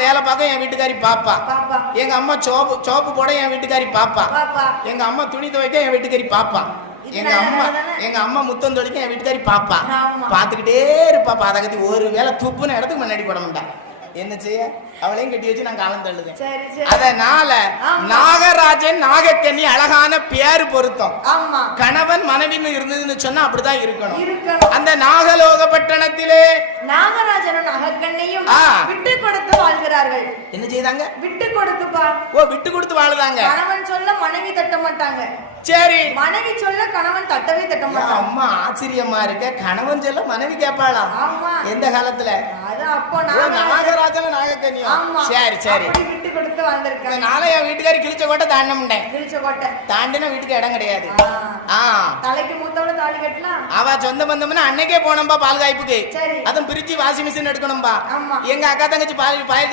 வேலை பார்க்க என் வீட்டுக்காரி பாப்பா. எங்க அம்மா சோப்பு போட என் வீட்டுக்காரி பாப்பா. எங்க அம்மா துணி துவைக்க என் வீட்டுக்காரி பாப்பா. எங்க அம்மா முத்தம் தொழிக்க என் வீட்டுக்காரி பாப்பா. பாத்துக்கிட்டே இருப்பா. பாதகத்தி ஒரு வேலை துப்புன இடத்துக்கு முன்னாடி போட மாட்டா. என்ன செய்ய? அவளையும் கட்டி வச்சு நான் காலம் தள்ளுதேன். அதனால நாகராஜன் நாகக்கண்ணி அழகான பேரு பொருத்தம். கணவன் மனைவின்னு இருந்ததுன்னு சொன்னா அப்படிதான் இருக்கணும். அந்த நாகலோக பட்டணத்திலே நாகராஜனும் நாகக்கண்ணியும் விட்டு கொடுத்து வாழ்கிறார்கள். என்ன செய்தாங்க? விட்டு கொடுத்துப்பா. ஓ, விட்டு கொடுத்து வாழுதாங்க. கணவன் சொல்ல மனைவி தட்ட மாட்டாங்க. சரி. மனைவி சொல்ல கணவன் தட்டவே தட்ட மாட்டாங்க. அம்மா ஆச்சரியமா இருக்க. கணவன் சொல்ல மனைவி கேட்பாளா? எந்த காலத்துல? அது அப்போ நாகராஜன் நாகக்கண்ணியா? சரி சரி. விட்டு கொடுத்து வாழ்ந்திருக்காங்க. நாளை என் வீட்டுக்காரி கிழிச்ச கோட்டை தாண்ட முடியேன். கிழிச்ச கோட்டை தாண்டினா வீட்டுக்கு இடம் கிடையாது. தலைக்கு மூத்தவள தாலி கட்டினா அவ சொந்த பந்தம்னா அன்னைக்கே போனோம்பா பால் காய்ப்புக்கு. அதுவும் பிரிச்சு வாஷிங் மிஷின் எடுக்கணும்பா. எங்க அக்கா தங்கச்சி பால் காய்